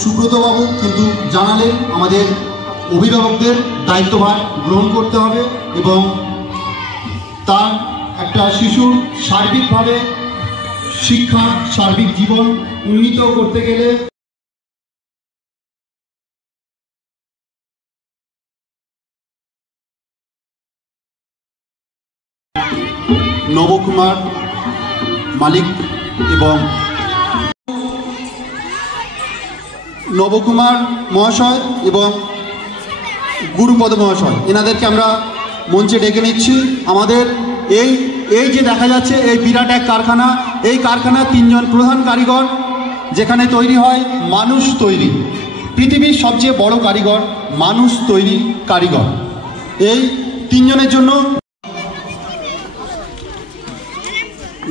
সুব্রত বাবু কিন্তু জানালেন আমাদের অভিভাবকদের দায়িত্বভার গ্রহণ করতে হবে এবং তার একটা শিশুর সার্বিকভাবে শিক্ষা সার্বিক জীবন উন্নীত করতে গেলে নবকুমার মালিক এবং নবকুমার মহাশয় এবং গুরুপদ মহাশয় এনাদেরকে আমরা মঞ্চে ডেকে নিচ্ছি। আমাদের এই যে দেখা যাচ্ছে এই বিরাট এক কারখানা, এই কারখানার তিনজন প্রধান কারিগর, যেখানে তৈরি হয় মানুষ তৈরি, পৃথিবীর সবচেয়ে বড় কারিগর মানুষ তৈরি কারিগর। এই তিনজনের জন্য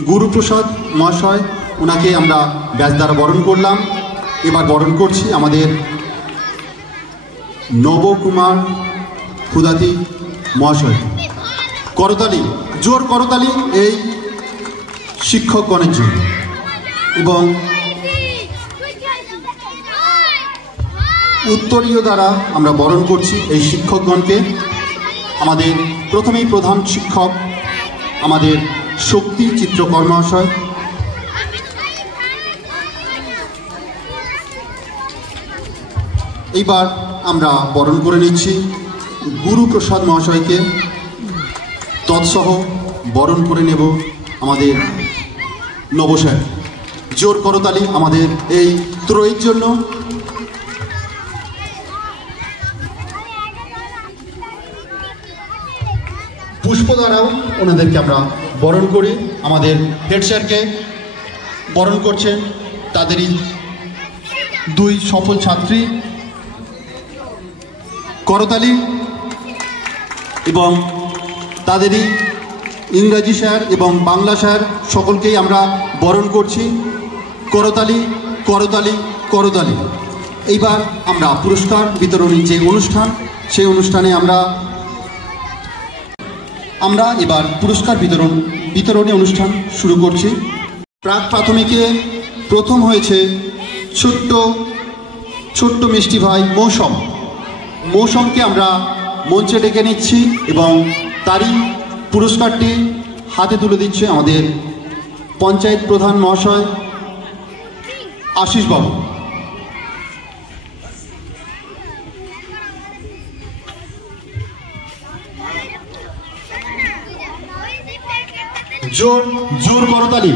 গুরুপ্রসাদ মহাশয় ওনাকে আমরা ব্যাচ দ্বারা বরণ করলাম। এবার বরণ করছি আমাদের নবকুমার ক্ষুদাতি মহাশয়। করতালি, জোর করতালি এই শিক্ষকগণের জন্য। এবং উত্তরীয় দ্বারা আমরা বরণ করছি এই শিক্ষকগণকে। আমাদের প্রথমেই প্রধান শিক্ষক আমাদের শক্তি চিত্রকর মহাশয়, এইবার আমরা বরণ করে নিচ্ছি গুরুপ্রসাদ মহাশয়কে। তৎসহ বরণ করে নেব আমাদের নবস্যার। জোর করতালি আমাদের এই ত্রয়ীর জন্য। পুষ্প দ্বারাও ওনাদেরকে আমরা বরণ করি। আমাদের হেড স্যারকে বরণ করছেন তাদেরই দুই সফল ছাত্রী। করতালি এবং তাদেরই ইংরাজি স্যার এবং বাংলা স্যার সকলকেই আমরা বরণ করছি। করতালি, করতালি, করতালি। এইবার আমরা পুরস্কার বিতরণী যে অনুষ্ঠান, সেই অনুষ্ঠানে আমরা এবার পুরস্কার বিতরণী অনুষ্ঠান শুরু করছি। প্রাক প্রাথমিকে প্রথম হয়েছে ছোট্ট মিষ্টি ভাই মৌসুমকে আমরা মঞ্চে ডেকে নিচ্ছি এবং তারই পুরস্কারটি হাতে তুলে দিচ্ছে আমাদের পঞ্চায়েত প্রধান মহাশয় আশিস বাবু। জোর করতালি।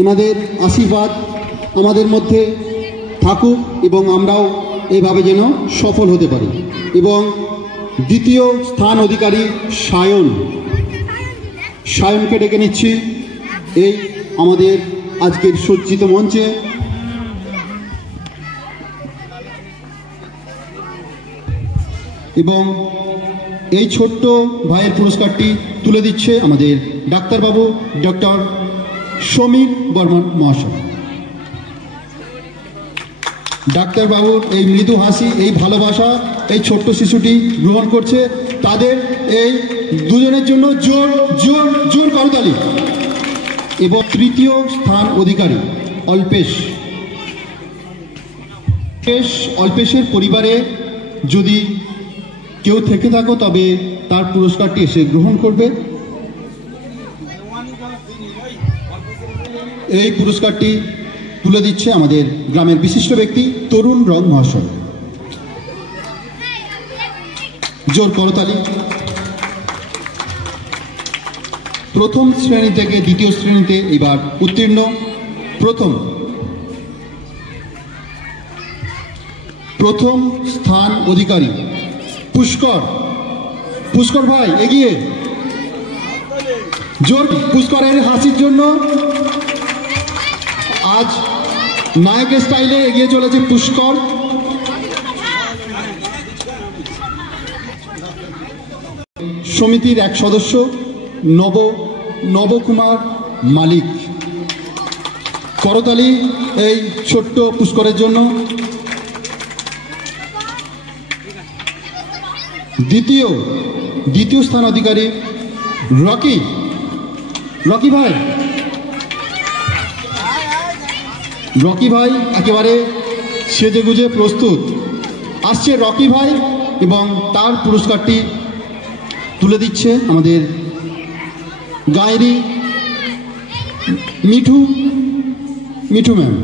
এনাদের আশীর্বাদ আমাদের মধ্যে থাকুক এবং আমরাও এইভাবে যেন সফল হতে পারি। এবং দ্বিতীয় স্থান অধিকারী সায়নকে ডেকে নিচ্ছি এই আমাদের আজকের সজ্জিত মঞ্চে। এবং এই ছোট্ট ভাইয়ের পুরস্কারটি তুলে দিচ্ছে আমাদের ডাক্তারবাবু ডক্টর সমীর বর্মন মহাশয়। ডাক্তারবাবুর এই মৃদু হাসি, এই ভালোবাসা এই ছোট্ট শিশুটি গ্রহণ করছে। তাদের এই দুজনের জন্য জোর জোর জোর করতালি। এবং তৃতীয় স্থান অধিকারী অল্পেশের পরিবারে যদি কেউ থেকে থাকো তবে তার পুরস্কারটি এসে গ্রহণ করবে। এই পুরস্কারটি তুলে দিচ্ছে আমাদের গ্রামের বিশিষ্ট ব্যক্তি তরুণ রং মহাশয়। জোর করতালি। প্রথম শ্রেণী থেকে দ্বিতীয় শ্রেণীতে এবার উত্তীর্ণ প্রথম স্থান অধিকারী পুষ্কর ভাই এগিয়ে। জোর পুষ্করের হাসির জন্য আজ নায়কের স্টাইলে এগিয়ে চলেছে পুষ্কর। সমিতির এক সদস্য নবকুমার মালিক। করতালি এই ছোট্ট পুষ্করের জন্য। দ্বিতীয় স্থান অধিকারী রকি ভাই। রকি ভাই একেবারে সেজেগুজে প্রস্তুত। আসছে রকি ভাই এবং তার পুরস্কারটি তুলে দিচ্ছে আমাদের গায়েরি মিঠু ম্যাম।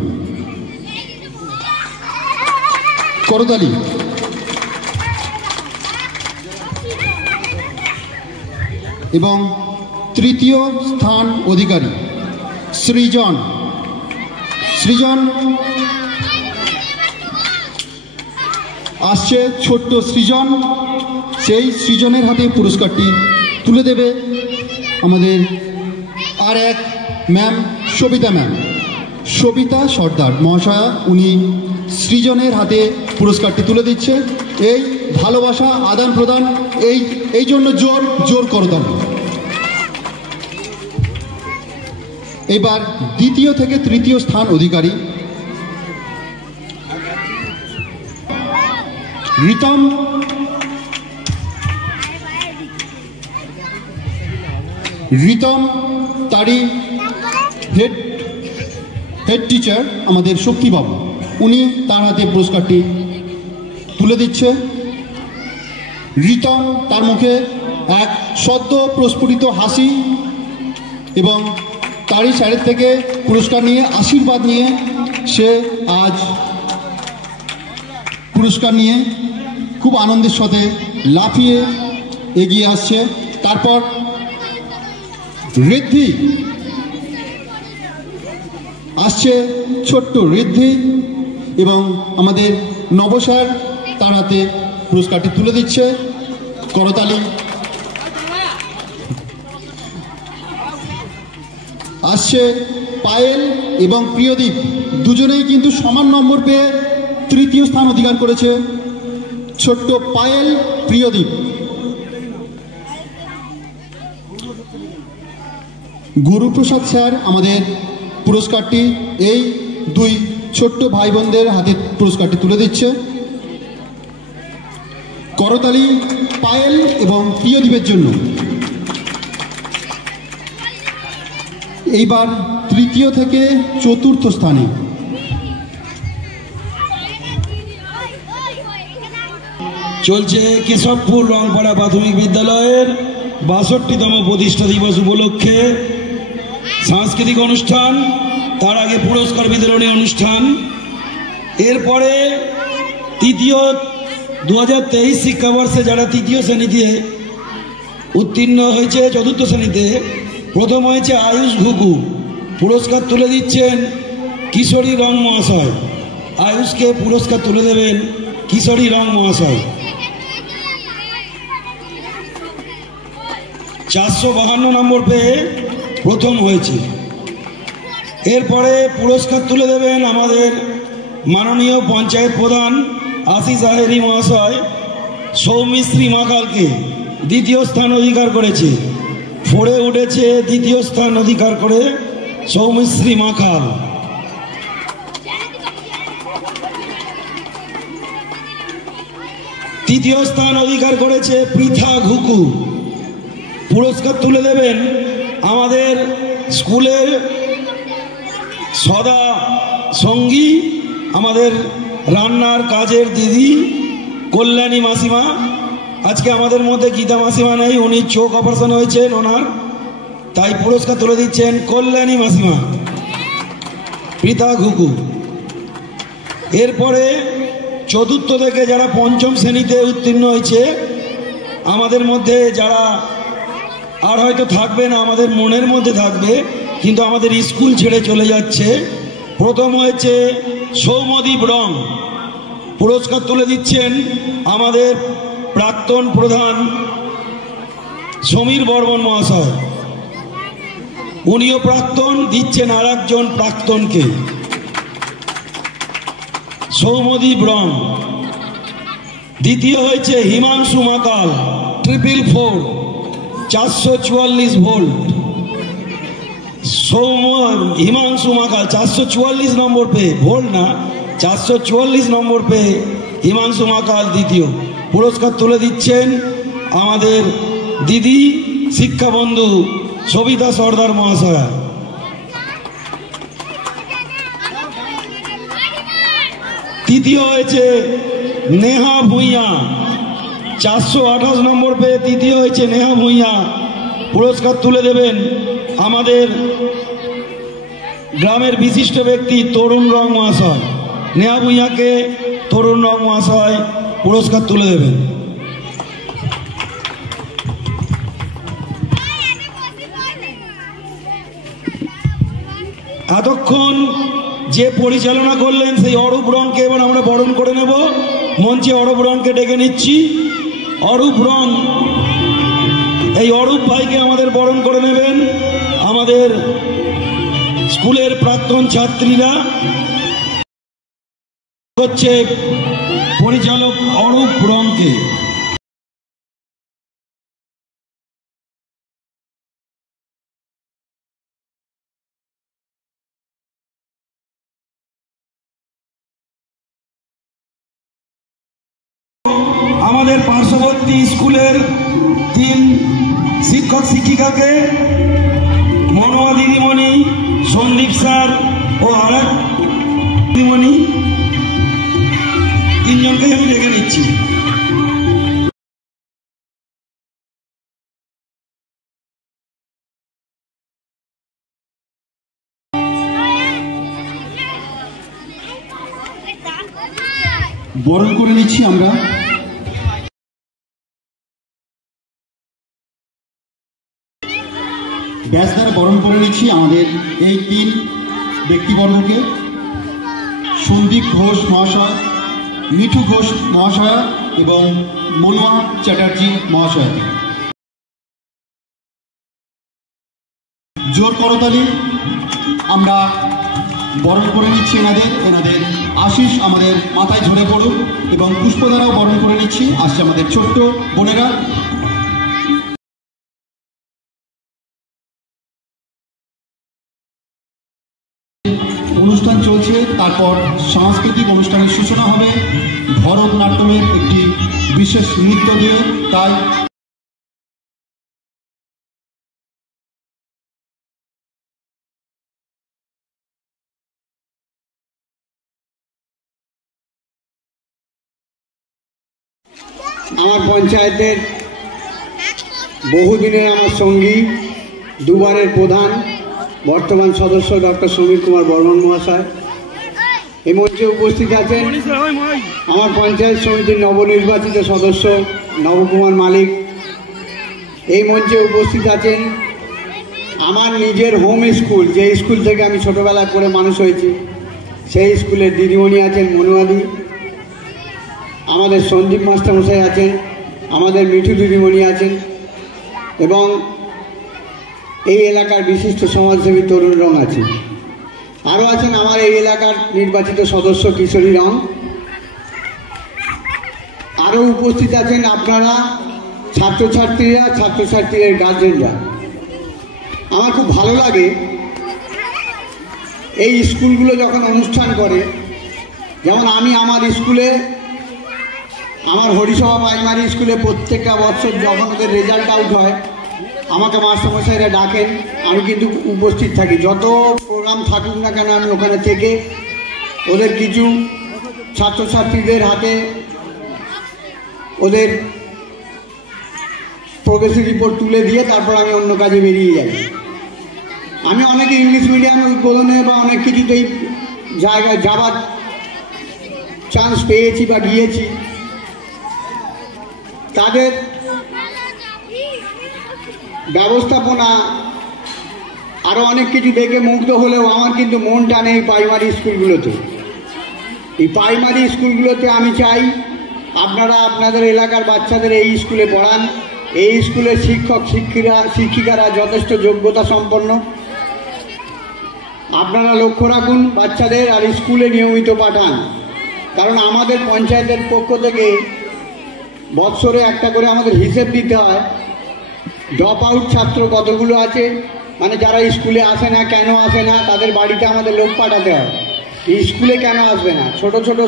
করতালি। এবং তৃতীয় স্থান অধিকারী সৃজন আসছে ছোট্ট সৃজন। সেই সৃজনের হাতে পুরস্কারটি তুলে দেবে আমাদের আর এক ম্যাম সবিতা সর্দার মহাশয়া। উনি সৃজনের হাতে পুরস্কারটি তুলে দিচ্ছে। এই ভালোবাসা আদান প্রদান, এই জন্য জোর করতাম। এবার দ্বিতীয় থেকে তৃতীয় স্থান অধিকারী রিতম তারই হেড টিচার আমাদের শক্তিবাবু, উনি তার হাতে পুরস্কারটি তুলে দিচ্ছে। রিতম, তার মুখে এক সদ্য প্রস্ফুটিত হাসি এবং তারই স্যারের থেকে পুরস্কার নিয়ে আশীর্বাদ নিয়ে সে আজ পুরস্কার নিয়ে খুব আনন্দের সাথে লাফিয়ে এগিয়ে আসছে। তারপর ঋদ্ধি আসছে, ছোট্ট ঋদ্ধি, এবং আমাদের নবস্যার তার হাতে পুরস্কারটি তুলে দিচ্ছে। করতালি। আসছে পায়েল এবং প্রিয়দীপ, দুজনেই কিন্তু সমান নম্বর পেয়ে তৃতীয় স্থান অধিকার করেছে। ছোট্ট পায়েল, প্রিয়দীপ। গুরুপ্রসাদ স্যার আমাদের পুরস্কারটি এই দুই ছোট্ট ভাই বোনদের হাতে পুরস্কারটি তুলে দিচ্ছে। করতালি পায়েল এবং প্রিয়দীপের জন্য। এইবার তৃতীয় থেকে চতুর্থ স্থানে চলছে কেশবপুর রংপাড়া প্রাথমিক বিদ্যালয়ের ৬২তম প্রতিষ্ঠা দিবস উপলক্ষে সাংস্কৃতিক অনুষ্ঠান, তার আগে পুরস্কার বিতরণী অনুষ্ঠান। এরপরে তৃতীয় ২০২৩ শিক্ষাবর্ষে যারা তৃতীয় শ্রেণীতে উত্তীর্ণ হয়েছে, চতুর্থ শ্রেণীতে প্রথম হয়েছে আয়ুষ ঘুঘু, পুরস্কার তুলে দিচ্ছেন কিশোরী রং মহাশয়। আয়ুষকে পুরস্কার তুলে দেবেন কিশোরী রং মহাশয়। ৪৫২ নম্বর পেয়ে প্রথম হয়েছে। এরপরে পুরস্কার তুলে দেবেন আমাদের মাননীয় পঞ্চায়েত প্রধান আশিস আহেরি মহাশয়। সৌমিশ্রী মাকালকে দ্বিতীয় স্থান অধিকার করেছে, ফোরে উঠেছে দ্বিতীয় স্থান অধিকার করে সৌমিশ্রী মাকাল। তৃতীয় স্থান অধিকার করেছে পৃথা ঘুকু, পুরস্কার তুলে দেবেন আমাদের স্কুলের সদা সঙ্গী, আমাদের রান্নার কাজের দিদি কল্যাণী মাসিমা। আজকে আমাদের মধ্যে গীতা মাসিমা নেই, উনি চোখ অপারেশন হয়েছেন ওনার, তাই পুরস্কার তুলে দিচ্ছেন কল্যাণী মাসিমা, পৃথা ঘুকু। এরপরে চতুর্থ থেকে যারা পঞ্চম শ্রেণীতে উত্তীর্ণ হয়েছে, আমাদের মধ্যে যারা আর হয়তো থাকবে না, আমাদের মনের মধ্যে থাকবে, কিন্তু আমাদের স্কুল ছেড়ে চলে যাচ্ছে। প্রথম হয়েছে সৌমদীপ রং, পুরস্কার তুলে দিচ্ছেন আমাদের প্রাক্তন প্রধান সমীর বর্মন মহাশয়। উনিও প্রাক্তন, দিচ্ছেন আর একজন প্রাক্তনকে, সৌমদীপ রং। দ্বিতীয় হয়েছে হিমাংশু মাকাল, 444 444 ভোল্ট। হিমাংশু মাকাল 444 নম্বর পেয়ে, ভোল্ট না 444 নম্বর পেয়ে হিমাংশু মাকাল দ্বিতীয়। পুরস্কার তুলে দিচ্ছেন আমাদের দিদি শিক্ষাবন্ধু সবিতা সর্দার মহাশয়া। তৃতীয় হয়েছে নেহা ভূঁইয়া, 428 নম্বর পেয়ে তৃতীয় হয়েছে নেহা ভূঁইয়া। পুরস্কার তুলে দেবেন আমাদের গ্রামের বিশিষ্ট ব্যক্তি তরুণ রং মহাশয়। নেহা ভূঁইয়াকে তরুণ রং মহাশয় পুরস্কার তুলে দেবেন। এতক্ষণ যে পরিচালনা করলেন সেই অরূপ রংকে এবার আমরা বরণ করে নেব। মঞ্চে অরূপ রংকে ডেকে নিচ্ছি। অরূপ রং, এই অরূপ ভাইকে আমাদের বরণ করে নেবেন আমাদের স্কুলের প্রাক্তন ছাত্রীরা। হচ্ছে পরিচালক অরূপ রংকে। আমাদের পার্শ্ববর্তী স্কুলের 3 শিক্ষক শিক্ষিকাকে, মনোয়া দিদিমণি, সন্দীপ স্যার ও আরেক দিদিমণি, 3 জনকে আমি ডেকে নিচ্ছি। বরণ করে নিচ্ছি আমরা। ব্যাস দ্বারা বরণ করে নিচ্ছি আমাদের এই 3 ব্যক্তিবর্গকে। সন্দীপ ঘোষ মহাশয়, মিঠু ঘোষ মহাশয় এবং মনোয়া চ্যাটার্জি মহাশয়। জোর করতালি আমরা বরণ করে নিচ্ছি এনাদের। আশিস আমাদের মাথায় ঝরে পড়ুক এবং পুষ্প দ্বারাও বরণ করে নিচ্ছি। আসছে আমাদের ছোট্ট বোনেরা। অনুষ্ঠান চলছে, তারপর সাংস্কৃতিক অনুষ্ঠানের সূচনা হবে ভরতনাট্যমের একটি বিশেষ নৃত্য দিয়ে। তাই আমার পঞ্চায়েতের বহুদিনের আমার সঙ্গী, দুবারের প্রধান, বর্তমান সদস্য ডক্টর সমীর কুমার বর্মন মহাশয় এই মঞ্চে উপস্থিত আছেন। আমার পঞ্চায়েত সমিতির নবনির্বাচিত সদস্য নবকুমার মালিক এই মঞ্চে উপস্থিত আছেন। আমার নিজের হোম স্কুল, যে স্কুল থেকে আমি ছোটোবেলা করে মানুষ হয়েছি, সেই স্কুলের দিদিমণি আছেন মনুয়াদি, আমাদের সন্দীপ মাস্টারমশাই আছেন, আমাদের মিঠু দিদিমণি আছেন এবং এই এলাকার বিশিষ্ট সমাজসেবী তরুণ রং আছে। আরও আছেন আমার এই এলাকার নির্বাচিত সদস্য কিশোরী রং। আরও উপস্থিত আছেন আপনারা ছাত্রছাত্রীরা, ছাত্রছাত্রীদের গার্জেনরা। আমার খুব ভালো লাগে এই স্কুলগুলো যখন অনুষ্ঠান করে। যেমন আমি আমার স্কুলে, আমার হরিসভা প্রাইমারি স্কুলে প্রত্যেকটা বছর যখন ওদের রেজাল্ট আউট হয় আমাকে মাস্টারমশাইরা ডাকেন, আমি কিন্তু উপস্থিত থাকি। যত প্রোগ্রাম থাকুক না কেন আমি ওখানে থেকে ওদের কিছু ছাত্রছাত্রীদের হাতে ওদের প্রোগ্রেসিভ রিপোর্ট তুলে দিয়ে তারপর আমি অন্য কাজে বেরিয়ে যাই। আমি অনেকে ইংলিশ মিডিয়ামে উদ্বোধনে বা অনেক কিছুতেই জায়গায় যাবার চান্স পেয়েছি বা গিয়েছি। তাদের ব্যবস্থাপনা আরও অনেক কিছু দেখে মুগ্ধ হলেও আমার কিন্তু মন টানে এই প্রাইমারি স্কুলগুলোতে। এই প্রাইমারি স্কুলগুলোতে আমি চাই আপনারা আপনাদের এলাকার বাচ্চাদের এই স্কুলে পড়ান। এই স্কুলের শিক্ষক শিক্ষিকারা যথেষ্ট যোগ্যতা সম্পন্ন। আপনারা লক্ষ্য রাখুন বাচ্চাদের আর স্কুলে নিয়মিত পাঠান। কারণ আমাদের পঞ্চায়েতের পক্ষ থেকে বৎসরে একটা করে আমাদের হিসেব দিতে হয় ড্রপ আউট ছাত্র কতগুলো আছে, মানে যারা স্কুলে আসে না, কেন আসে না, তাদের বাড়িতে আমাদের লোক পাঠাতে হয়। স্কুলে কেন আসবে না, ছোট ছোট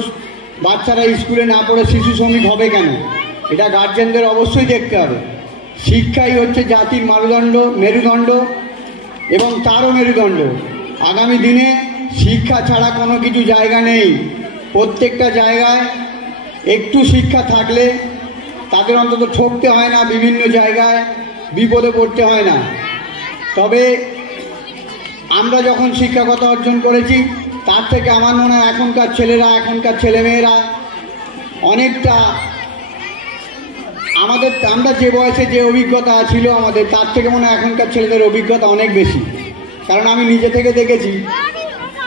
বাচ্চারা স্কুলে না পড়ে শিশু শ্রমিক হবে কেন, এটা গার্জেনদের অবশ্যই দেখতে হবে। শিক্ষাই হচ্ছে জাতির মেরুদণ্ড এবং তারও মেরুদণ্ড। আগামী দিনে শিক্ষা ছাড়া কোনো কিছু জায়গা নেই। প্রত্যেকটা জায়গায় একটু শিক্ষা থাকলে তাদের অন্তত ঠকতে হয় না, বিভিন্ন জায়গায় বিপদে পড়তে হয় না। তবে আমরা যখন শিক্ষকতা অর্জন করেছি তার থেকে আমার মনে হয় এখনকার ছেলেরা, এখনকার ছেলেমেয়েরা অনেকটা আমরা যে বয়সে যে অভিজ্ঞতা ছিল আমাদের, তার থেকে মনে হয় এখনকার ছেলেদের অভিজ্ঞতা অনেক বেশি। কারণ আমি নিজে থেকে দেখেছি,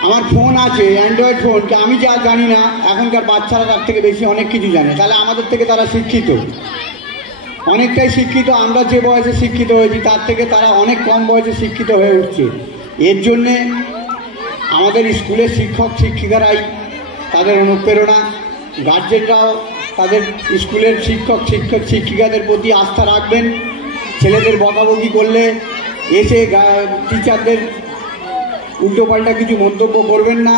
আমার ফোন আছে, অ্যান্ড্রয়েড ফোন, আমি যা জানি না এখনকার বাচ্চারা তার থেকে বেশি অনেক কিছু জানে। তাহলে আমাদের থেকে তারা শিক্ষিত, অনেকটাই শিক্ষিত। আমরা যে বয়সে শিক্ষিত হয়েছি তার থেকে তারা অনেক কম বয়সে শিক্ষিত হয়ে উঠছে। এর জন্যে আমাদের স্কুলের শিক্ষক শিক্ষিকারাই তাদের অনুপ্রেরণা, গার্জেনরাও তাদের স্কুলের শিক্ষিকাদের প্রতি আস্থা রাখবেন। ছেলেদের বকাবকি করলে এসে টিচারদের উল্টোপাল্টা কিছু মন্তব্য করবেন না,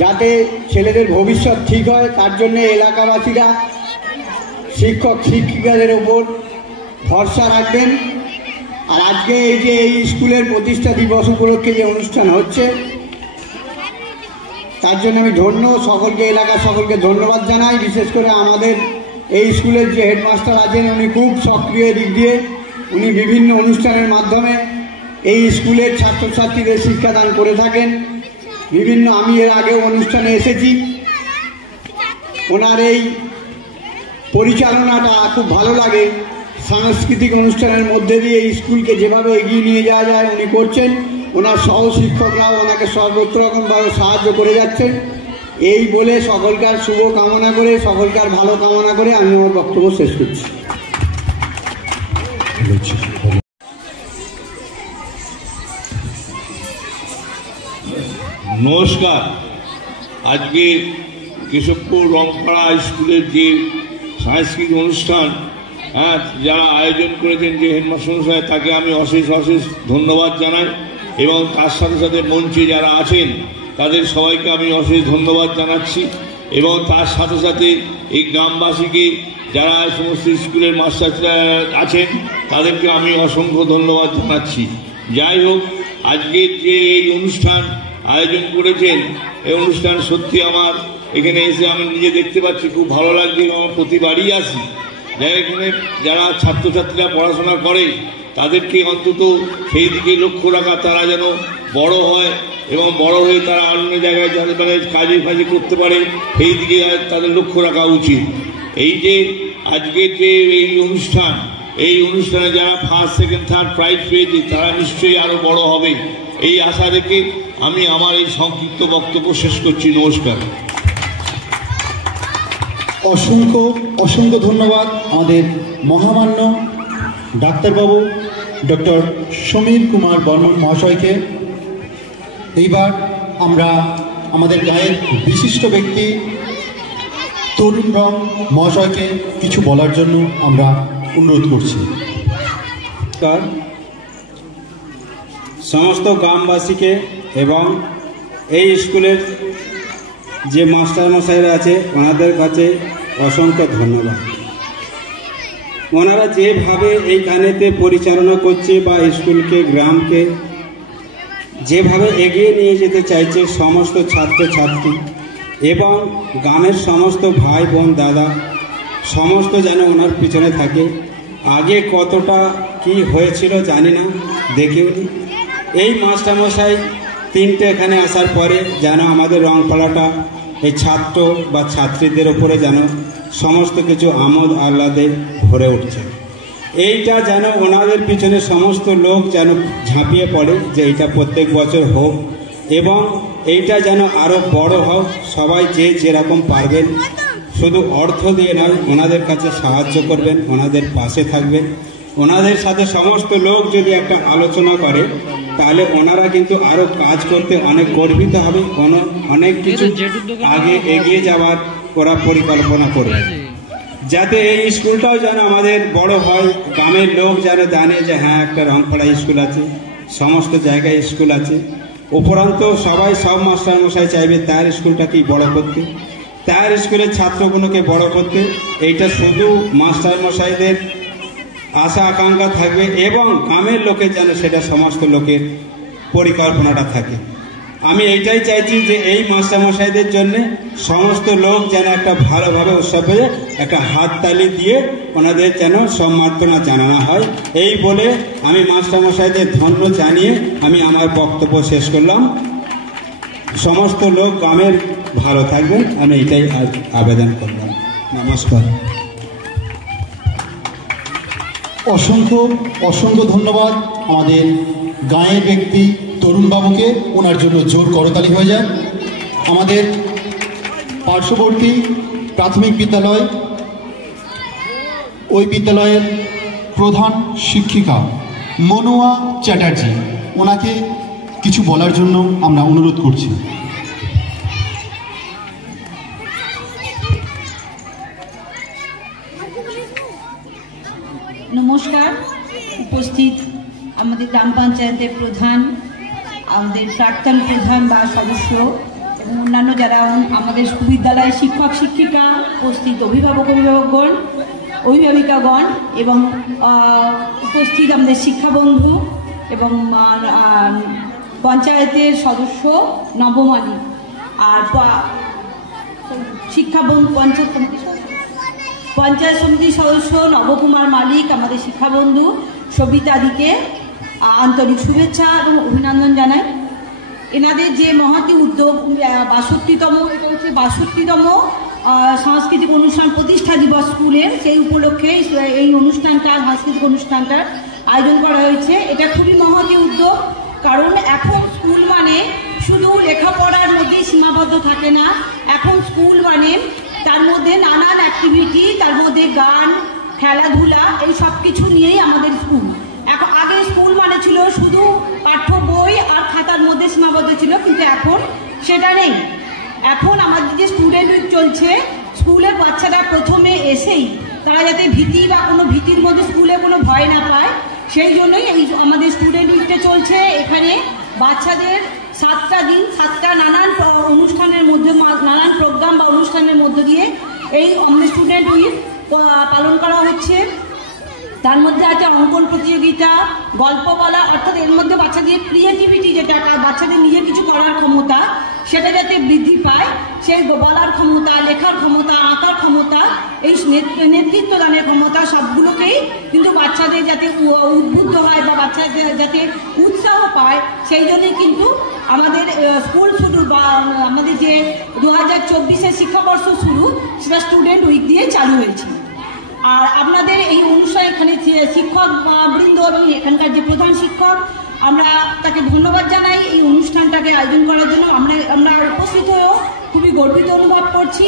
যাতে ছেলেদের ভবিষ্যৎ ঠিক হয়। তার জন্য এলাকাবাসীরা শিক্ষক শিক্ষিকাদের ওপর ভরসা রাখবেন। আর আজকে এই স্কুলের প্রতিষ্ঠা দিবস উপলক্ষে যে অনুষ্ঠান হচ্ছে, তার জন্য আমি সকলকে, এলাকার সকলকে ধন্যবাদ জানাই। বিশেষ করে আমাদের এই স্কুলের যে হেডমাস্টার আছেন, উনি খুব সক্রিয় দিক দিয়ে উনি বিভিন্ন অনুষ্ঠানের মাধ্যমে এই স্কুলের ছাত্রছাত্রীদের শিক্ষাদান করে থাকেন। আমি এর আগেও অনুষ্ঠানে এসেছি, ওনার এই পরিচালনাটা খুব ভালো লাগে। সাংস্কৃতিক অনুষ্ঠানের মধ্যে দিয়ে এই স্কুলকে যেভাবে এগিয়ে নিয়ে যাওয়া যায় উনি করছেন। ওনার সহ শিক্ষকরাও ওনাকে সর্বত্র রকমভাবে সাহায্য করে যাচ্ছেন। এই বলে সকলকার শুভ কামনা করে, সকলকার ভালো কামনা করে আমি আমার বক্তব্য শেষ করছি। নমস্কার। আজকে কেশবপুর রংপাড়া স্কুলের যে সাংস্কৃতিক অনুষ্ঠান যারা আয়োজন করেছেন, যে হেডমাস্টার মশাই, তাকে আমি অশেষ ধন্যবাদ জানাই। এবং তার সাথে সাথে মঞ্চে যারা আছেন তাদের সবাইকে আমি অশেষ ধন্যবাদ জানাচ্ছি। এবং তার সাথে সাথে এই গ্রামবাসীকে, যারা সমস্ত স্কুলের মাস্টাররা আছেন, তাদেরকে আমি অসংখ্য ধন্যবাদ জানাচ্ছি। যাই হোক, আজকের যে এই অনুষ্ঠান আয়োজন করেছেন, এই অনুষ্ঠান সত্যি আমার এখানে এসে আমি নিজে দেখতে পাচ্ছি, খুব ভালো লাগছে। এবং প্রতিবারই আসি, এখানে যারা ছাত্রছাত্রীরা পড়াশোনা করে তাদেরকে অন্তত সেই দিকে লক্ষ্য রাখা, তারা যেন বড় হয় এবং বড় হয়ে তারা অন্য জায়গায় মানে কাজে ফাজে করতে পারে, সেই দিকে তাদের লক্ষ্য রাখা উচিত। এই যে আজকের যে এই অনুষ্ঠানে যারা ফার্স্ট সেকেন্ড থার্ড প্রাইজ পেয়েছে তারা নিশ্চয়ই আরও বড় হবে, এই আশা রেখে আমি আমার এই সংক্ষিপ্ত বক্তব্য শেষ করছি। নমস্কার। অসংখ্য ধন্যবাদ আমাদের মহামান্য ডাক্তারবাবু ডক্টর সমীর কুমার বর্মন মহাশয়কে। এইবার আমরা আমাদের গায়ের বিশিষ্ট ব্যক্তি তরুণ রং মহাশয়কে কিছু বলার জন্য আমরা অনুরোধ করছি। সমস্ত গ্রামবাসীকে এবং এই স্কুলের যে মাস্টারমশাইরা আছে ওনাদের কাছে অসংখ্য ধন্যবাদ। ওনারা যেভাবে এইখানেতে পরিচালনা করছে বা স্কুলকে, গ্রামকে যেভাবে এগিয়ে নিয়ে যেতে চাইছে, সমস্ত ছাত্রছাত্রী এবং গ্রামের সমস্ত ভাই বোন দাদা সমস্ত যেন ওনার পিছনে থাকে। আগে কতটা কি হয়েছিল জানি না, দেখেওনি। এই মাস্টারমশাই তিনটে এখানে আসার পরে যেন আমাদের রংপাড়াটা এই ছাত্র বা ছাত্রীদের ওপরে যেন সমস্ত কিছু আমোদ আহ্লাদে ভরে উঠছে। এইটা যেন ওনাদের পিছনে সমস্ত লোক যেন ঝাঁপিয়ে পড়ে যে এইটা প্রত্যেক বছর হোক এবং এইটা যেন আরও বড় হোক। সবাই যে যেরকম পারবেন, শুধু অর্থ দিয়ে নয়, ওনাদের কাছে সাহায্য করবেন, ওনাদের পাশে থাকবেন। ওনাদের সাথে সমস্ত লোক যদি একটা আলোচনা করে তাহলে ওনারা কিন্তু আরও কাজ করতে অনেক গর্বিত হবে, অনেক কিছু আগে এগিয়ে যাওয়ার ওরা পরিকল্পনা করবে, যাতে এই স্কুলটাও যেন আমাদের বড় হয়। গ্রামের লোক যেন জানে যে হ্যাঁ, একটা রংপাড়া স্কুল আছে, সমস্ত জায়গায় স্কুল আছে। উপরন্ত সবাই, সব মাস্টারমশাই চাইবে তার স্কুলটাকেই বড় করতে, তার স্কুলের ছাত্রগুলোকে বড় করতে। এইটা শুধু মাস্টারমশাইদের আশা আকাঙ্ক্ষা থাকবে এবং গ্রামের লোকের যেন সেটা সমস্ত লোকের পরিকল্পনাটা থাকে। আমি এইটাই চাইছি যে এই মাস্টারমশাইদের জন্য সমস্ত লোক যেন একটা ভালোভাবে উৎসবে একটা হাততালি দিয়ে ওনাদের যেন সম্মাননা জানানো হয়। এই বলে আমি মাস্টারমশাইদের ধন্য জানিয়ে আমি আমার বক্তব্য শেষ করলাম। সমস্ত লোক গ্রামের ভালো থাকবেন, আমি এটাই আবেদন করলাম। নমস্কার। অসংখ্য অসংখ্য ধন্যবাদ আমাদের গাঁয়ের ব্যক্তি তরুণবাবুকে। ওনার জন্য জোর করতালি হয়ে যায়। আমাদের পার্শ্ববর্তী প্রাথমিক বিদ্যালয়, ওই বিদ্যালয়ের প্রধান শিক্ষিকা মনোয়া চ্যাটার্জি, ওনাকে কিছু বলার জন্য আমরা অনুরোধ করছি। নমস্কার। উপস্থিত আমাদের গ্রাম পঞ্চায়েতের প্রধান, আমাদের প্রাক্তন প্রধান বা সদস্য এবং অন্যান্য যারা আমাদের বিদ্যালয়ের শিক্ষক শিক্ষিকা, উপস্থিত অভিভাবিকাগণ এবং উপস্থিত আমাদের শিক্ষাবন্ধু এবং পঞ্চায়েতের সদস্য নবমালী আর শিক্ষাবন্ধু পঞ্চায়েত সমিতির সদস্য নবকুমার মালিক, আমাদের শিক্ষাবন্ধু সবিতাদিকে আন্তরিক শুভেচ্ছা এবং অভিনন্দন জানাই। এনাদের যে মহতি উদ্যোগ 62তম সাংস্কৃতিক অনুষ্ঠান প্রতিষ্ঠা দিবস স্কুলের, সেই উপলক্ষে এই সাংস্কৃতিক অনুষ্ঠানটার আয়োজন করা হয়েছে। এটা খুবই মহতি উদ্যোগ, কারণ এখন স্কুল মানে শুধু লেখাপড়ার মধ্যেই সীমাবদ্ধ থাকে না। এখন স্কুল মানে তার মধ্যে নানান অ্যাক্টিভিটি, তার মধ্যে গান, খেলাধুলা, এই সব কিছু নিয়েই আমাদের স্কুল। এখন আগে স্কুল মানে ছিল শুধু পাঠ্য বই আর খাতার মধ্যে সীমাবদ্ধ ছিল, কিন্তু এখন সেটা নেই। এখন আমাদের যে স্টুডেন্ট উইক চলছে, স্কুলের বাচ্চারা প্রথমে এসেই তারা যাতে ভীতি বা কোনো ভীতির মধ্যে স্কুলে কোনো ভয় না পায়, সেই জন্যই এই আমাদের স্টুডেন্ট উইকটা চলছে। এখানে বাচ্চাদের 7টা দিন 7টা নানান অনুষ্ঠানের মধ্যে, নানান প্রোগ্রাম বা অনুষ্ঠানের মধ্য দিয়ে এই আমাদের স্টুডেন্ট উইক পালন করা হচ্ছে। তার মধ্যে আছে অঙ্কন প্রতিযোগিতা, গল্প বলা, অর্থাৎ এর মধ্যে বাচ্চাদের ক্রিয়েটিভিটি, যেটা বাচ্চাদের নিজে কিছু করার ক্ষমতা, সেটা যাতে বৃদ্ধি পায়, সেই বলার ক্ষমতা, লেখার ক্ষমতা, আঁকার ক্ষমতা, এই নেতৃত্ব দানের ক্ষমতা, সবগুলোকেই কিন্তু বাচ্চাদের যাতে উদ্বুদ্ধ হয় বা বাচ্চাদের যাতে উৎসাহ পায়, সেই জন্যই কিন্তু আমাদের স্কুল শুরু বা আমাদের যে 2024-এর শিক্ষাবর্ষ শুরু, সেটা স্টুডেন্ট উইক দিয়ে চালু হয়েছে। আর আপনাদের এই অনুষ্ঠান, এখানে শিক্ষক বৃন্দ এবং এখানকার যে প্রধান শিক্ষক, আমরা তাকে ধন্যবাদ জানাই এই অনুষ্ঠানটাকে আয়োজন করার জন্য। আমরা উপস্থিত হয়েও খুবই গর্বিত অনুভব করছি।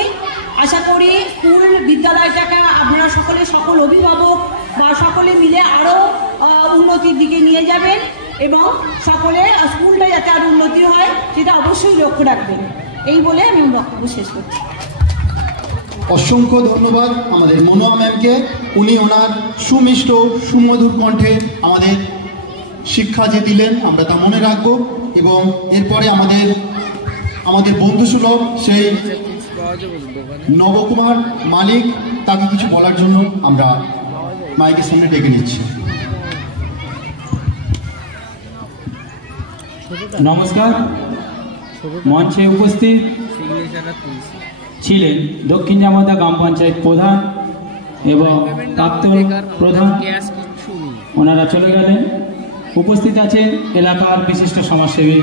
আশা করি স্কুল বিদ্যালয়টাকে আপনারা সকল অভিভাবক বা সকলে মিলে আরও উন্নতির দিকে নিয়ে যাবেন এবং সকলে স্কুলটা যাতে আরও উন্নতি হয় সেটা অবশ্যই লক্ষ্য রাখবেন। এই বলে আমি বক্তব্য শেষ করছি। অসংখ্য ধন্যবাদ আমাদের মনোয়া ম্যামকে। উনি ওনার সুমিষ্ট সুমধুর কণ্ঠে আমাদের শিক্ষা যে দিলেন আমরা তা মনে রাখবো। এবং এরপরে আমাদের বন্ধুসুলভ সেই নবকুমার মালিক, তাকে কিছু বলার জন্য আমরা মাইকের সামনে ডেকে নিচ্ছি। নমস্কার। মঞ্চে উপস্থিত ছিলেন দক্ষিণ জামাতা গ্রাম পঞ্চায়েত প্রধান এবং প্রাক্তন প্রধান, ওনারা চলে গেলেন। উপস্থিত আছেন এলাকার বিশিষ্ট সমাজসেবী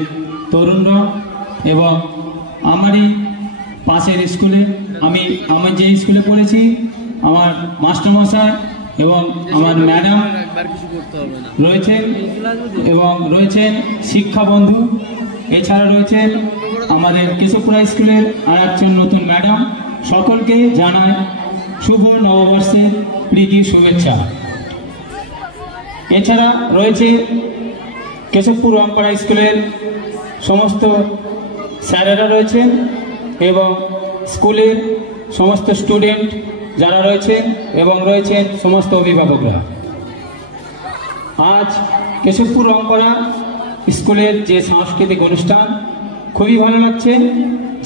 তরুণরা এবং আমারই পাশের স্কুলে, আমি যে স্কুলে পড়েছি, আমার মাস্টারমশাই এবং আমার ম্যাডাম রয়েছেন এবং রয়েছেন শিক্ষা বন্ধু। এছাড়া রয়েছেন আমাদের কেশবপুরা স্কুলের আর একজন নতুন ম্যাডাম। সকলকে জানাই শুভ নববর্ষের প্রীতি শুভেচ্ছা। এছাড়া রয়েছে কেশবপুর রংপাড়া স্কুলের সমস্ত স্যারেরা রয়েছেন এবং স্কুলের সমস্ত স্টুডেন্ট যারা রয়েছেন এবং রয়েছেন সমস্ত অভিভাবকরা। আজ কেশবপুর রংপাড়া স্কুলের যে সাংস্কৃতিক অনুষ্ঠান, খুবই ভালো লাগছে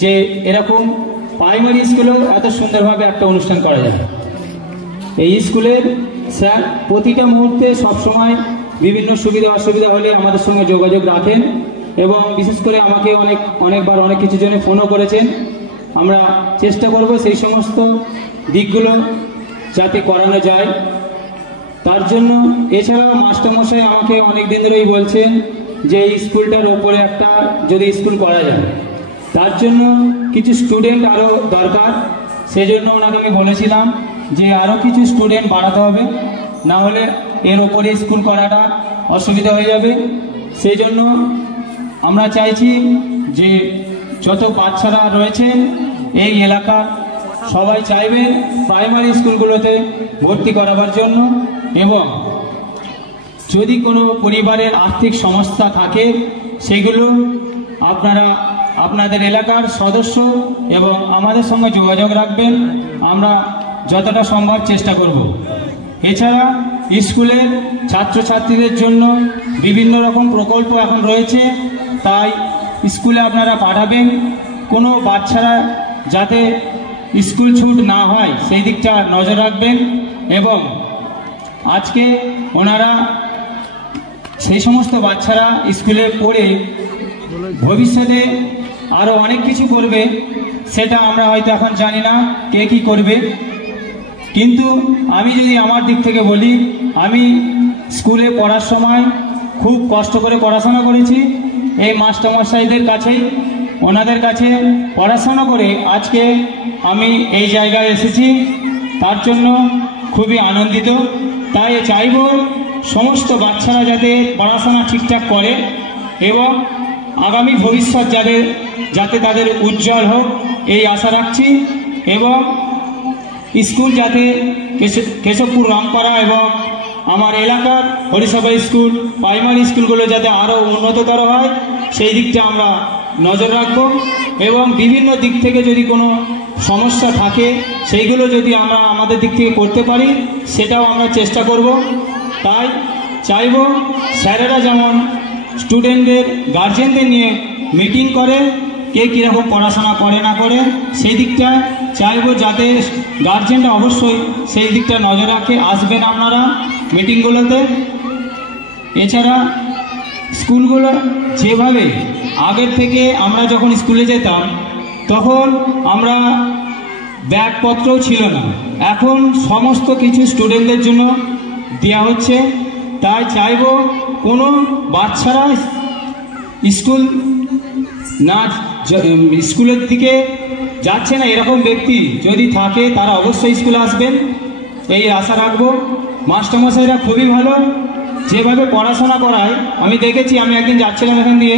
যে এরকম প্রাইমারি স্কুলেও এত সুন্দরভাবে একটা অনুষ্ঠান করা যায়। এই স্কুলের স্যার প্রতিটা মুহূর্তে সবসময় বিভিন্ন সুবিধা অসুবিধা হলে আমাদের সঙ্গে যোগাযোগ রাখেন এবং বিশেষ করে আমাকে অনেকবার অনেক কিছু জন্য ফোনও করেছেন। আমরা চেষ্টা করব সেই সমস্ত দিকগুলো যাতে করানো যায় তার জন্য। এছাড়াও মাস্টারমশাই আমাকে অনেক দিন ধরেই বলছেন যে এই স্কুলটার ওপরে একটা যদি স্কুল করা যায়, তার জন্য কিছু স্টুডেন্ট আরও দরকার। সেই জন্য ওনাকে আমি বলেছিলাম যে আরও কিছু স্টুডেন্ট বাড়াতে হবে, না হলে এর ওপরে স্কুল করাটা অসুবিধা হয়ে যাবে। সেই জন্য আমরা চাইছি যে যত বাচ্চারা রয়েছেন এই এলাকার সবাই চাইবেন প্রাইমারি স্কুলগুলোতে ভর্তি করাবার জন্য, এবং যদি কোনো পরিবারের আর্থিক সমস্যা থাকে সেগুলো আপনারা আপনাদের এলাকার সদস্য এবং আমাদের সঙ্গে যোগাযোগ রাখবেন, আমরা যতটা সম্ভব চেষ্টা করব। এছাড়া স্কুলের ছাত্রছাত্রীদের জন্য বিভিন্ন রকম প্রকল্প এখন রয়েছে, তাই স্কুলে আপনারা পাঠাবেন। কোনো বাচ্চারা যাতে স্কুল ছুট না হয় সেই দিকটা নজর রাখবেন, এবং আজকে ওনারা সেই সমস্ত বাচ্চারা স্কুলে পড়ে ভবিষ্যতে আরও অনেক কিছু করবে, সেটা আমরা হয়তো এখন জানি না কে কী করবে। কিন্তু আমি যদি আমার দিক থেকে বলি, আমি স্কুলে পড়ার সময় খুব কষ্ট করে পড়াশোনা করেছি এই মাস্টারমশাইদের কাছেই, ওনাদের কাছে পড়াশোনা করে আজকে আমি এই জায়গায় এসেছি, তার জন্য খুবই আনন্দিত। তাই চাইব সমস্ত বাচ্চারা যাতে পড়াশোনা ঠিকঠাক করে এবং আগামী ভবিষ্যৎ যাতে তাদের উজ্জ্বল হোক এই আশা রাখছি, এবং স্কুল যাতে কেশবপুর রামপাড়া এবং আমার এলাকার হরিসভা স্কুল প্রাইমারি স্কুলগুলো যাতে আরও উন্নততর হয় সেই দিকটা আমরা নজর রাখব, এবং বিভিন্ন দিক থেকে যদি কোনো সমস্যা থাকে সেইগুলো যদি আমরা আমাদের দিক থেকে করতে পারি সেটাও আমরা চেষ্টা করব। তাই চাইব স্যারেরা যেমন স্টুডেন্টদের গার্জেনদের নিয়ে মিটিং করে কে কীরকম পড়াশোনা করে না করে সেই দিকটা চাইব, যাতে গার্জেনরা অবশ্যই সেই দিকটা নজর রাখে। আসবেন আপনারা মিটিংগুলোতে। এছাড়া স্কুলগুলো যেভাবে আগের থেকে আমরা যখন স্কুলে যেতাম তখন আমরা ব্যাগপত্রও ছিল না, এখন সমস্ত কিছু স্টুডেন্টদের জন্য দেওয়া হচ্ছে। তাই চাইব কোনো বাচ্চারা স্কুল না স্কুলের দিকে যাচ্ছে না এরকম ব্যক্তি যদি থাকে তারা অবশ্যই স্কুলে আসবেন এই আশা রাখবো। মাস্টারমশাইরা খুবই ভালো, যেভাবে পড়াশোনা করায় আমি দেখেছি, আমি একদিন যাচ্ছিলাম এখান দিয়ে,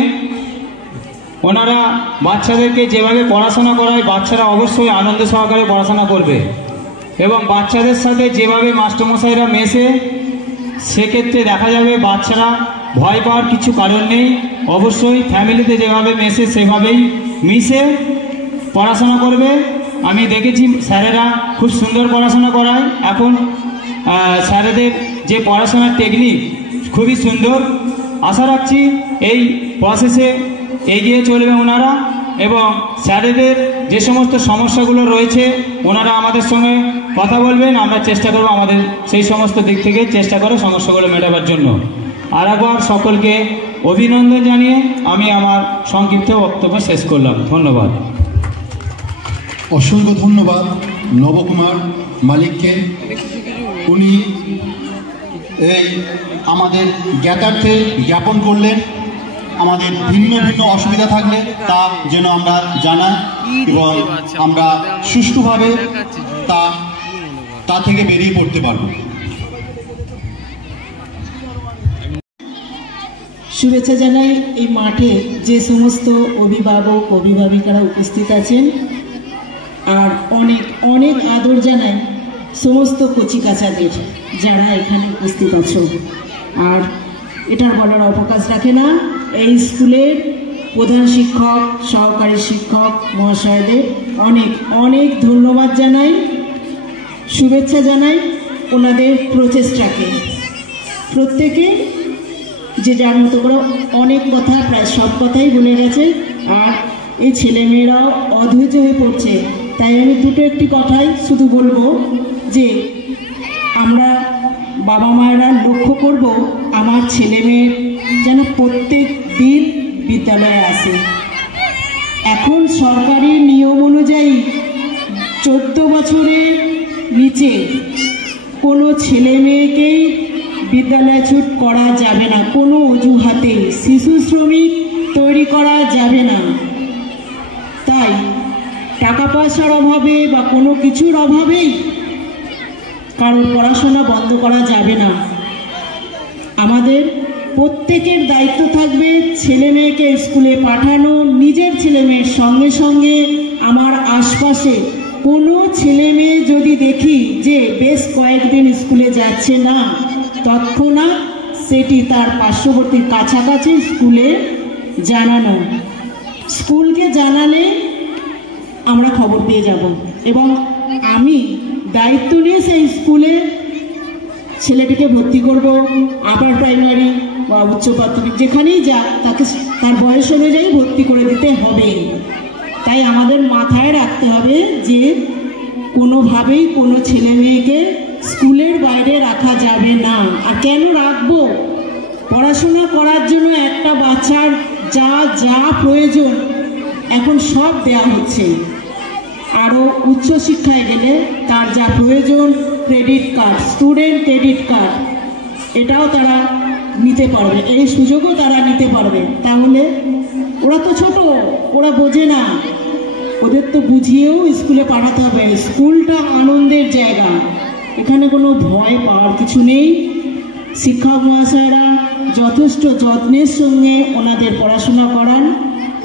ওনারা বাচ্চাদেরকে যেভাবে পড়াশোনা করায় বাচ্চারা অবশ্যই আনন্দ সহকারে পড়াশোনা করবে, এবং বাচ্চাদের সাথে যেভাবে মাস্টারমশাইরা মেশে সেক্ষেত্রে দেখা যাবে বাচ্চারা ভয় পাওয়ার কিছু কারণ নেই। অবশ্যই ফ্যামিলিতে যেভাবে মেশে সেভাবেই মিশে পড়াশোনা করবে। আমি দেখেছি স্যারেরা খুব সুন্দর পড়াশোনা করায়, এখন স্যারেদের যে পড়াশোনার টেকনিক খুবই সুন্দর। আশা রাখছি এই প্রসেসে এগিয়ে চলবে ওনারা, এবং স্যারেদের যে সমস্ত সমস্যাগুলো রয়েছে ওনারা আমাদের সঙ্গে কথা বলবেন, আমরা চেষ্টা করব আমাদের সেই সমস্ত দিক থেকে চেষ্টা করে সমস্যাগুলো মেটাবার জন্য। আর একবার সকলকে অভিনন্দন জানিয়ে আমি আমার সংক্ষিপ্ত বক্তব্য শেষ করলাম। ধন্যবাদ। অসংখ্য ধন্যবাদ নবকুমার মালিককে। উনি এই আমাদের জ্ঞাতার্থে জ্ঞাপন করলেন আমাদের ভিন্ন ভিন্ন অসুবিধা থাকলে তা যেন আমরা জানাই এবং আমরা সুষ্ঠুভাবে তা থেকে বেরিয়ে পড়তে পারব। শুভেচ্ছা জানাই এই মাঠে যে সমস্ত অভিভাবক অভিভাবিকারা উপস্থিত আছেন, আর অনেক অনেক আদর জানাই সমস্ত কচিকাচাদের যারা এখানে উপস্থিত আছো। আর এটার বলার অবকাশ রাখে না, এই স্কুলের প্রধান শিক্ষক সহকারী শিক্ষক মহাশয়দের অনেক অনেক ধন্যবাদ জানাই, শুভেচ্ছা জানাই ওনাদের প্রচেষ্টাকে। প্রত্যেকে যে যার মতো করে অনেক কথা প্রায় সব কথাই বলে গেছে, আর এই ছেলেমেয়েরাও অধৈর্য হয়ে পড়ছে। তাই আমি দুটো একটি কথাই শুধু বলবো যে আমরা বাবা মায়েরা লক্ষ্য করব আমার ছেলে মেয়ের যেন প্রত্যেক দিন বিদ্যালয়ে আসে। এখন সরকারি নিয়ম অনুযায়ী 14 বছরের নিচে কোনো ছেলে মেয়েকেই বিদ্যালয় ছুট করা যাবে না, কোনো অজুহাতে শিশু শ্রমিক তৈরি করা যাবে না। তাই টাকা পয়সার অভাবে বা কোনো কিছুর অভাবেই কারোর পড়াশোনা বন্ধ করা যাবে না। আমাদের প্রত্যেকের দায়িত্ব থাকবে ছেলে মেয়েকে স্কুলে পাঠানো। নিজের ছেলে মেয়ের সঙ্গে সঙ্গে আমার আশপাশে কোনো ছেলে মেয়ে যদি দেখি যে বেশ কয়েকদিন স্কুলে যাচ্ছে না, তৎক্ষণাৎ সেটি তার পার্শ্ববর্তী কাছাকাছি স্কুলে জানানো। স্কুলকে জানালে আমরা খবর পেয়ে যাব এবং আমি দায়িত্ব নিয়ে সেই স্কুলে ছেলেটিকে ভর্তি করব। আপার প্রাইমারি বা উচ্চ প্রাথমিক যেখানেই যাক তাকে তার বয়স অনুযায়ী ভর্তি করে দিতে হবে। তাই আমাদের মাথায় রাখতে হবে যে কোনোভাবেই কোনো ছেলে মেয়েকে স্কুলের বাইরে রাখা যাবে না। আর কেন রাখবো? পড়াশোনা করার জন্য একটা বাচ্চার যা যা প্রয়োজন এখন সব দেওয়া হচ্ছে। আরও উচ্চশিক্ষায় গেলে তার যা প্রয়োজন, credit card, student credit card, এটাও তারা নিতে পারবে, এই সুযোগও তারা নিতে পারবে। তাহলে ওরা তো ছোট, ওরা বোঝে না, ওদের তো বুঝিয়েও স্কুলে পাঠাতে হবে। স্কুলটা আনন্দের জায়গা, এখানে কোনো ভয় পাওয়ার কিছু নেই। শিক্ষক মহাশয়রা যথেষ্ট যত্নের সঙ্গে ওনাদের পড়াশোনা করান।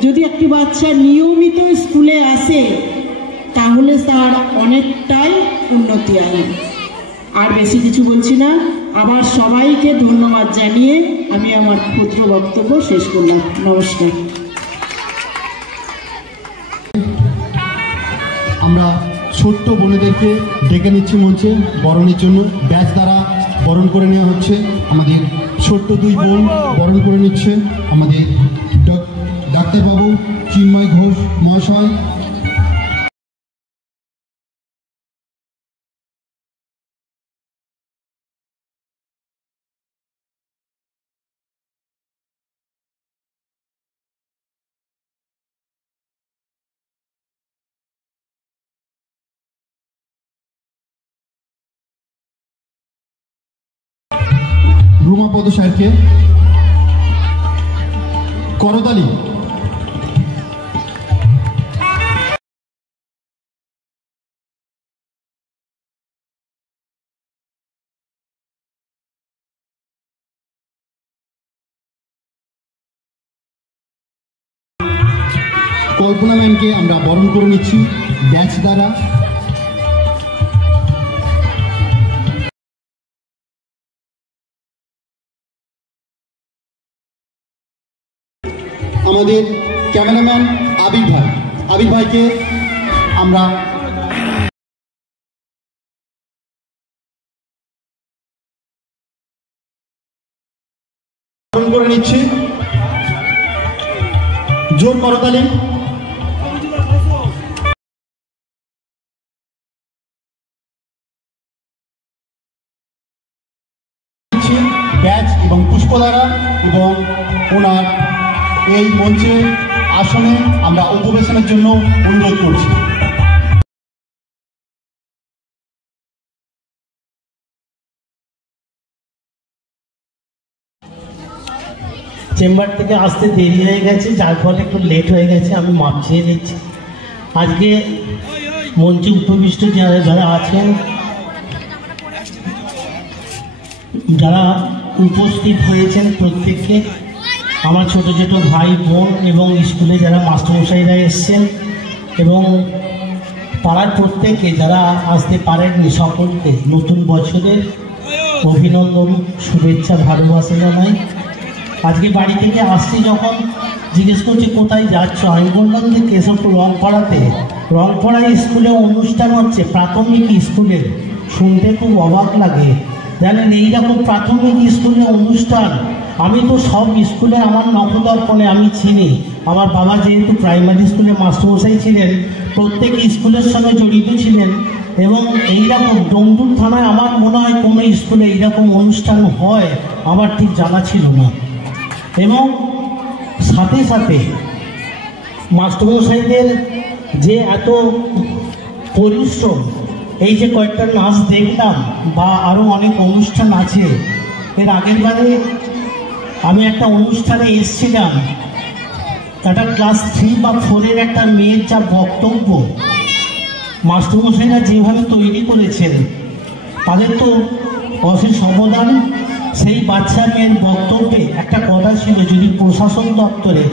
যদি একটি বাচ্চা নিয়মিত স্কুলে আসে তাহলে তার অনেকটাই উন্নতি হয়। আর বেশি কিছু বলছি না। আবার সবাইকে ধন্যবাদ জানিয়ে আমি আমার ক্ষুদ্র বক্তব্য শেষ করলাম। নমস্কার। আমরা ছোট্ট বোনেদেরকে ডেকে নিচ্ছি মঞ্চে বরণের জন্য। ব্যাচ দ্বারা বরণ করে নেওয়া হচ্ছে। আমাদের ছোট্ট দুই বোন বরণ করে নিচ্ছে আমাদের ডাক্তারবাবু চিন্ময় ঘোষ মহাশয়। রুমাপদ স্যারকে করতালি। কল্পনা ম্যামকে আমরা বরণ করে নিচ্ছি ব্যাচ দ্বারা। আমাদের ক্যামেরাম্যান আবির ভাইকে আমরা বরণ করে নিচ্ছি। জোর করতালি। ব্যাচ এবং পুষ্প দ্বারা এবং ওনার এই মঞ্চে আসনে আমরা উপবেশনের জন্য অনুরোধ করছি। চেম্বার থেকে আসতে দেরি হয়ে গেছে, যার ফলে একটু লেট হয়ে গেছে, আমি মাপ চেয়ে নিচ্ছি। আজকে মঞ্চে উপবিষ্ট যারা আছেন, যারা উপস্থিত হয়েছেন প্রত্যেককে, আমার ছোট ছোট ভাই বোন এবং স্কুলে যারা মাস্টারমশাইরা এসছেন এবং পাড়ার প্রত্যেকে যারা আসতে পারেননি সকলকে নতুন বছরের অভিনন্দন, শুভেচ্ছা, ভালোবাসা জানাই। আজকে বাড়ি থেকে আসছি যখন জিজ্ঞেস করছি কোথায় যাচ্ছ, আমি বললাম যে কেশবপুর রংপাড়ায় স্কুলে অনুষ্ঠান হচ্ছে, প্রাথমিক স্কুলের। শুনতে খুব অবাক লাগে, জানেন এইরকম প্রাথমিক স্কুলে অনুষ্ঠান। আমি তো সব স্কুলে আমার নখদর্পণে আমি চিনি। আমার বাবা যেহেতু প্রাইমারি স্কুলে মাস্টারমশাই ছিলেন, প্রত্যেক স্কুলের সঙ্গে জড়িত ছিলেন এবং এইরকম ডোমজুর থানায় আমার মনে হয় কোনো স্কুলে এইরকম অনুষ্ঠান হয় আমার ঠিক জানা ছিল না। এবং সাথে সাথে মাস্টারমশাইদের যে এত পরিশ্রম, এই যে কয়েকটা নাচ দেখলাম বা আরও অনেক অনুষ্ঠান আছে। এর আগের বারে আমি একটা অনুষ্ঠানে এসেছিলাম, একটা ক্লাস 3 বা 4-এর একটা মেয়ের যা বক্তব্য মাস্টারমশাইরা যেভাবে তৈরি করেছেন, তাদের তো অশেষ অবদান। সেই বাচ্চা মেয়ের বক্তব্যে একটা কথা ছিল, যদি প্রশাসন দপ্তরে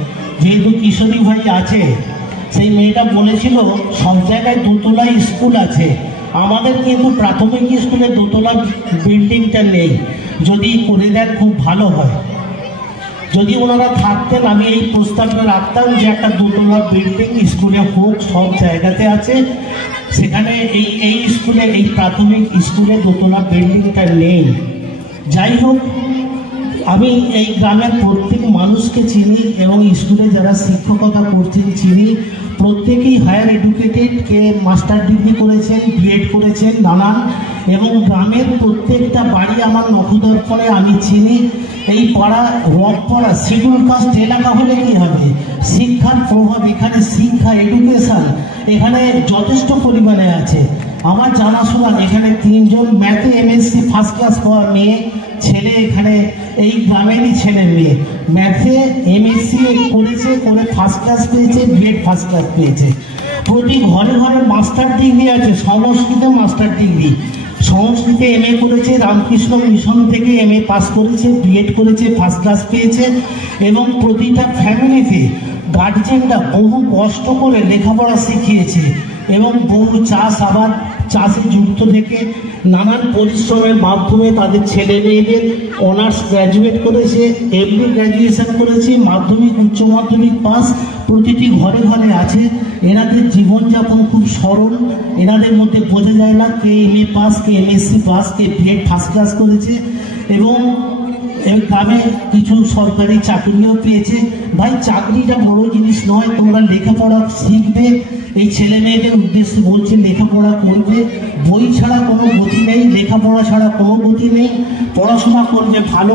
যেহেতু কিশোরী ভাই আছে, সেই মেয়েটা বলেছিল সব জায়গায় দোতলা স্কুল আছে, আমাদের কিন্তু প্রাথমিক স্কুলে দোতলা বিল্ডিংটা নেই, যদি করে দেন খুব ভালো হয়। যদি ওনারা থাকতেন আমি এই প্রস্তাবটা রাখতাম যে একটা দোতলা বিল্ডিং স্কুলে হোক, সব জায়গাতে আছে, সেখানে এই স্কুলে, এই প্রাথমিক স্কুলে দোতলা বিল্ডিংটা নেই। যাই হোক, আমি এই গ্রামের প্রত্যেক মানুষকে চিনি এবং স্কুলে যারা শিক্ষকতা করছেন চিনি। প্রত্যেকেই হায়ার এডুকেটেড, কে মাস্টার ডিগ্রি করেছেন, বিএড করেছেন নানান, এবং গ্রামের প্রত্যেকটা বাড়ি আমার নখদর্পণে আমি চিনি। এই পাড়া রথপাড়া শিডিউল কাস্ট এলাকা হলে কী হবে, শিক্ষার প্রভাব এখানে, শিক্ষা এডুকেশান এখানে যথেষ্ট পরিমাণে আছে। আমার জানাশোনা এখানে 3 জন ম্যাথে এমএসসি ফার্স্ট ক্লাস পাওয়া মেয়ে ছেলে, এখানে এই গ্রামেরই ছেলে মেয়ে ম্যাথে এমএসসি করেছে, করে ফার্স্ট ক্লাস পেয়েছে, বিএড ফার্স্ট ক্লাস পেয়েছে। প্রতি ঘরে ঘরে মাস্টার ডিগ্রি আছে, সংস্কৃতে মাস্টার ডিগ্রি, সংস্কৃতে এমএ করেছে, রামকৃষ্ণ মিশন থেকে এমএ পাস করেছে, বিএড করেছে, ফার্স্ট ক্লাস পেয়েছে। এবং প্রতিটা ফ্যামিলিতে গার্জেনরা বহু কষ্ট করে লেখাপড়া শিখিয়েছে এবং বহু চাষাবাদ, চাষে যুক্ত থেকে নানান পরিশ্রমের মাধ্যমে তাদের ছেলে মেয়েদের অনার্স গ্র্যাজুয়েট করেছে, এমএ গ্র্যাজুয়েশন করেছে, মাধ্যমিক উচ্চ মাধ্যমিক পাস প্রতিটি ঘরে ঘরে আছে। এনাদের জীবনযাপন খুব সরল, এনাদের মধ্যে বোঝা যায় না কে এমএ পাস, কে এমএসসি পাস, কে বিএড ফার্স্ট ক্লাস করেছে। এবং গ্রামে কিছু সরকারি চাকরিও পেয়েছে। ভাই, চাকরিটা বড় জিনিস নয়, তোমরা লেখাপড়া শিখবে, এই ছেলে মেয়েদের উদ্দেশ্যে বলছে লেখাপড়া করবে, বই ছাড়া কোনো গতি নেই, লেখাপড়া ছাড়া কোনো গতি নেই, পড়াশোনা করবে, ভালো